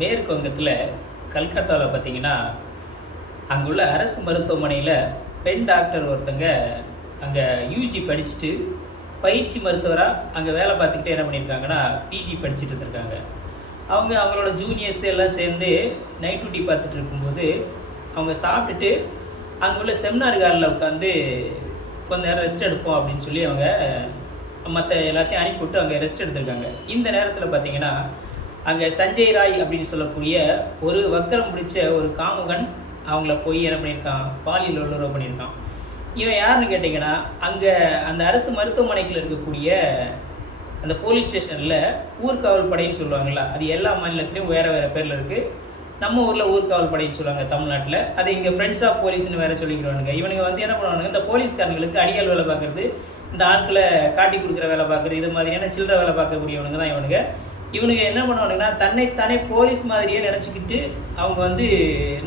மேற்கு வங்கத்தில் கல்கத்தாவில் பார்த்தீங்கன்னா அங்குள்ள அரசு மருத்துவமனையில் பெண் டாக்டர் ஒருத்தங்க அங்கே யூஜி படிச்சுட்டு பயிற்சி மருத்துவராக அங்கே வேலை பார்த்துக்கிட்டே என்ன பண்ணியிருக்காங்கன்னா பிஜி படிச்சுட்டு இருந்திருக்காங்க. அவங்க அவங்களோட ஜூனியர்ஸ் எல்லாம் சேர்ந்து நைட் டியூட்டி பார்த்துட்டு இருக்கும்போது அவங்க சாப்பிட்டுட்டு அங்கே உள்ள செமினார் காலில் உட்காந்து கொஞ்ச நேரம் ரெஸ்ட் எடுப்போம் அப்படின்னு சொல்லி அவங்க மற்ற எல்லாத்தையும் அனுப்பிவிட்டு அங்கே ரெஸ்ட் எடுத்திருக்காங்க. இந்த நேரத்தில் பார்த்தீங்கன்னா அங்கே சஞ்சய் ராய் அப்படின்னு சொல்லக்கூடிய ஒரு வக்கரம் பிடிச்ச ஒரு காமுகன் அவங்கள போய் என்ன பண்ணியிருக்கான்? பாலியல் வல்லுறவு பண்ணியிருக்கான். இவன் யாருன்னு கேட்டிங்கன்னா அங்கே அந்த அரசு மருத்துவமனைக்குள்ள இருக்கக்கூடிய அந்த போலீஸ் ஸ்டேஷனில் ஊர்காவல் படைன்னு சொல்லுவாங்கள்ல அது எல்லா மாநிலத்திலையும் வேறு வேறு பேரில் இருக்குது நம்ம ஊரில் ஊர்காவல் படைன்னு சொல்லுவாங்க தமிழ்நாட்டில். அது இங்கே ஃப்ரெண்ட்ஸ் ஆஃப் போலீஸ்னு வேறு சொல்லிக்கிறவானுங்க இவனுங்க வந்து என்ன பண்ணுவானுங்க இந்த போலீஸ்காரங்களுக்கு அடியால் வேலை பார்க்குறது இந்த ஆட்களை காட்டி கொடுக்குற வேலை பார்க்குறது இது மாதிரியான சில்லற வேலை பார்க்கக்கூடியவனுங்க தான் இவனுங்க. இவனுங்க என்ன பண்ணுவானுங்கன்னா தன்னைத்தானே போலீஸ் மாதிரியே நினச்சிக்கிட்டு அவங்க வந்து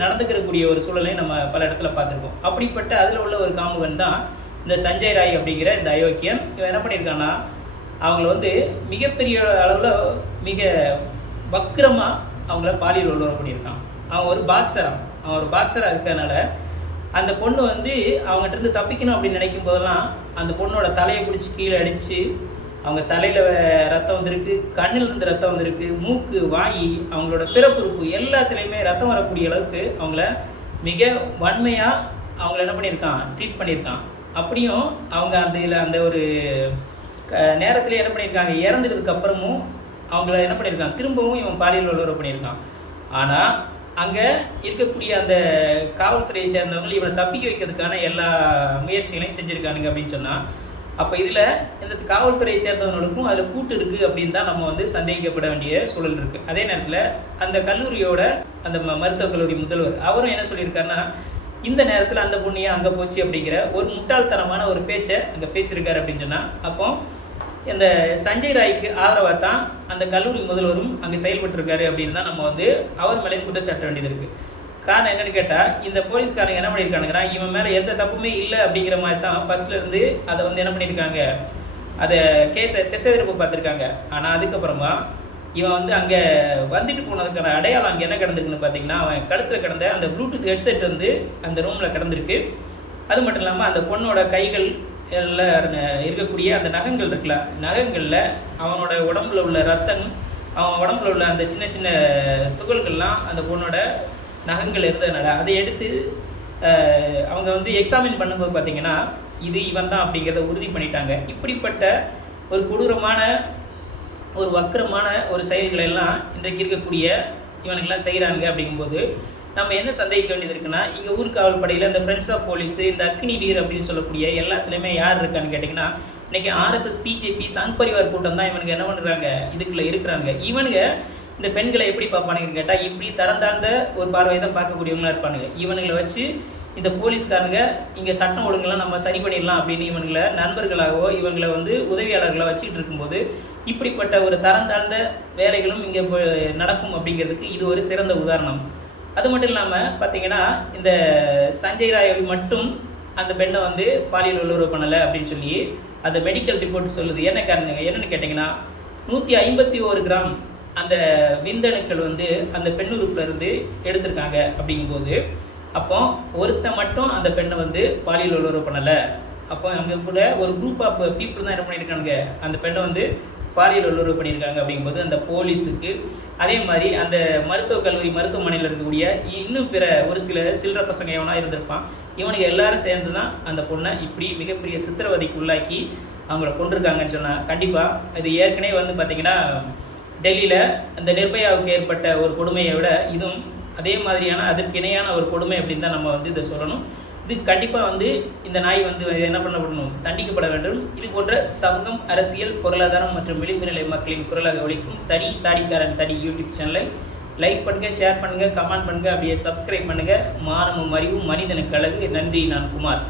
நடந்துக்கிறக்கூடிய ஒரு சூழலை நம்ம பல இடத்துல பார்த்துருக்கோம். அப்படிப்பட்ட அதில் உள்ள ஒரு காமுகன் தான் இந்த சஞ்சய் ராய் அப்படிங்கிற இந்த அயோக்கியன். இவன் என்ன பண்ணியிருக்கான்னா அவங்கள வந்து மிகப்பெரிய அளவில் மிக வக்கரமாக அவங்கள பாலியல் உள்ளவர் பண்ணியிருக்கான். அவன் ஒரு பாக்ஸராக அவன் ஒரு பாக்ஸராக இருக்கிறனால அந்த பொண்ணு வந்து அவங்ககிட்ட இருந்து தப்பிக்கணும் அப்படின்னு நினைக்கும் போதெல்லாம் அந்த பொண்ணோட தலையை பிடிச்சி கீழே அடித்து அவங்க தலையில் ரத்தம் வந்திருக்கு கண்ணில் இருந்து ரத்தம் வந்திருக்கு மூக்கு வாய் அவங்களோட பிறப்புறுப்பு எல்லாத்துலேயுமே ரத்தம் வரக்கூடிய அளவுக்கு அவங்கள மிக வன்மையாக அவங்கள என்ன பண்ணியிருக்கான் ட்ரீட் பண்ணியிருக்கான். அப்படியும் அவங்க அதில் அந்த ஒரு க நேரத்தில் என்ன பண்ணியிருக்காங்க இறந்துட்டதுக்கு அப்புறமும் அவங்கள என்ன பண்ணியிருக்கான் திரும்பவும் இவன் பாலியல் வல்லுறவு பண்ணியிருக்கான். ஆனால் அங்கே இருக்கக்கூடிய அந்த காவல்துறையை சேர்ந்தவங்க இவனை தப்பிக்க வைக்கிறதுக்கான எல்லா முயற்சிகளையும் செஞ்சுருக்கானுங்க அப்படின்னு சொன்னால் அப்போ இதில் இந்த காவல்துறையை சேர்ந்தவங்களுக்கும் அதில் கூட்டு இருக்குது அப்படின்னு தான் நம்ம வந்து சந்தேகிக்கப்பட வேண்டிய சூழல் இருக்குது அதே நேரத்தில் அந்த கல்லூரியோட அந்த ம மருத்துவக் கல்லூரி முதல்வர் அவரும் என்ன சொல்லியிருக்காருன்னா இந்த நேரத்தில் அந்த பொண்ணையே அங்கே போச்சு அப்படிங்கிற ஒரு முட்டாள்தனமான ஒரு பேச்சை அங்கே பேசியிருக்காரு அப்படின்னு சொன்னால் அப்போ இந்த சஞ்சய் ராய்க்கு ஆதரவாக தான் அந்த கல்லூரி முதல்வரும் அங்கே செயல்பட்டுருக்காரு அப்படின்னு தான் நம்ம வந்து அவர் மேலே குற்றச்சாட்ட வேண்டியது இருக்குது காரணம் என்னன்னு கேட்டால் இந்த போலீஸ்காரங்க என்ன பண்ணியிருக்கானுங்கன்னா இவன் மேலே எந்த தப்புமே இல்லை அப்படிங்கிற மாதிரி தான் ஃபஸ்ட்லேருந்து அதை வந்து என்ன பண்ணியிருக்காங்க அதை கேஸை திசைதிருப்பு பார்த்துருக்காங்க. ஆனால் அதுக்கப்புறமா இவன் வந்து அங்கே வந்துட்டு போனதுக்கான அடையாளம் அங்கே என்ன கிடந்திருக்குன்னு பார்த்தீங்கன்னா அவன் கழுத்தில் கிடந்த அந்த ப்ளூடூத் ஹெட்செட் வந்து அந்த ரூமில் கிடந்திருக்கு. அது மட்டும் இல்லாமல் அந்த பொண்ணோட கைகள் எல்லாம் இருக்கக்கூடிய அந்த நகங்கள் இருக்குல்ல நகங்களில் அவனோட உடம்புல உள்ள ரத்தம் அவன் உடம்புல உள்ள அந்த சின்ன சின்ன துகள்கள்லாம் அந்த பொண்ணோட நகங்கள் இருந்ததுனால அதை எடுத்து அவங்க வந்து எக்ஸாமின் பண்ணும்போது பார்த்தீங்கன்னா இது இவன் தான் அப்படிங்கிறத உறுதி பண்ணிட்டாங்க. இப்படிப்பட்ட ஒரு கொடூரமான ஒரு வக்கரமான ஒரு செயல்களை எல்லாம் இன்றைக்கு இருக்கக்கூடிய இவனுக்கெல்லாம் செய்கிறாங்க அப்படிங்கும்போது நம்ம என்ன சந்தேகிக்க வேண்டியது இருக்குன்னா இங்கே ஊர்காவல் படையில் இந்த ஃப்ரெண்ட்ஸ் ஆஃப் போலீஸ் இந்த அக்னி வீர் அப்படின்னு சொல்லக்கூடிய எல்லாத்துலேயுமே யார் இருக்கான்னு கேட்டிங்கன்னா இன்றைக்கி ஆர்எஸ்எஸ் பிஜேபி சங் பரிவார் கூட்டம் தான் இவனுக்கு என்ன பண்ணுறாங்க இதுக்குள்ளே இருக்கிறாங்க. இவனுங்க இந்த பெண்களை எப்படி பார்ப்பானுங்கன்னு கேட்டால் இப்படி தரந்தாழ்ந்த ஒரு பார்வை தான் பார்க்கக்கூடியவங்களா இருப்பானுங்க. இவனுங்களை வச்சு இந்த போலீஸ்காரங்க இங்கே சட்டம் ஒழுங்கெல்லாம் நம்ம சரி பண்ணிடலாம் அப்படின்னு இவங்களை நண்பர்களாகவோ இவங்களை வந்து உதவியாளர்களாக வச்சுக்கிட்டு இருக்கும்போது இப்படிப்பட்ட ஒரு தரந்தாழ்ந்த வேலைகளும் இங்கே நடக்கும் அப்படிங்கிறதுக்கு இது ஒரு சிறந்த உதாரணம். அது மட்டும் இல்லாமல் பார்த்தீங்கன்னா இந்த சஞ்சய் ராய் மட்டும் அந்த பெண்ணை வந்து பாலியல் வல்லுறவு பண்ணலை அப்படின்னு சொல்லி அந்த மெடிக்கல் ரிப்போர்ட் சொல்லுது. என்ன காரணங்க? என்னென்னு கேட்டிங்கன்னா நூற்றி ஐம்பத்தி ஒரு கிராம் அந்த விந்தணுக்கள் வந்து அந்த பெண் உறுப்புலேருந்து எடுத்திருக்காங்க அப்படிங்கும்போது அப்போ ஒருத்தன் மட்டும் அந்த பெண்ணை வந்து பாலியல் வல்லுறவு பண்ணலை. அப்போ அங்கே கூட ஒரு குரூப் ஆஃப் பீப்புள் தான் என்ன பண்ணியிருக்கானுங்க அந்த பெண்ணை வந்து பாலியல் வல்லுறவு பண்ணியிருக்காங்க அப்படிங்கும்போது அந்த போலீஸுக்கு அதே மாதிரி அந்த மருத்துவக் கல்லூரி மருத்துவமனையில் இருக்கக்கூடிய இன்னும் பிற ஒரு சில சில்லற பசங்க எவனா இருந்திருப்பான் இவனுக்கு எல்லாரும் சேர்ந்து தான் அந்த பொண்ணை இப்படி மிகப்பெரிய சித்திரவதைக்கு உள்ளாக்கி அவங்கள கொண்டிருக்காங்கன்னு சொன்னால் கண்டிப்பாக இது ஏற்கனவே வந்து பார்த்திங்கன்னா டெல்லியில் அந்த நிர்பயாவுக்கு ஏற்பட்ட ஒரு கொடுமையை விட இதுவும் அதே மாதிரியான அதற்கு இணையான ஒரு கொடுமை அப்படின்னு தான் நம்ம வந்து இதை சொல்லணும். இது கண்டிப்பாக வந்து இந்த நாய் வந்து என்ன பண்ணப்படணும் தண்டிக்கப்பட வேண்டும். இது போன்ற சமூகம் அரசியல் பொருளாதாரம் மற்றும் விளிம்பு நிலை மக்களின் குரலாக ஒழிக்கும் தனி தாடிக்காரன் தனி யூடியூப் சேனலை லைக் பண்ணுங்கள் ஷேர் பண்ணுங்கள் கமெண்ட் பண்ணுங்கள் அப்படியே சப்ஸ்கிரைப் பண்ணுங்கள் மானமும் அறிவும் மனிதனுக்கு அழகு. நன்றி நான் குமார்.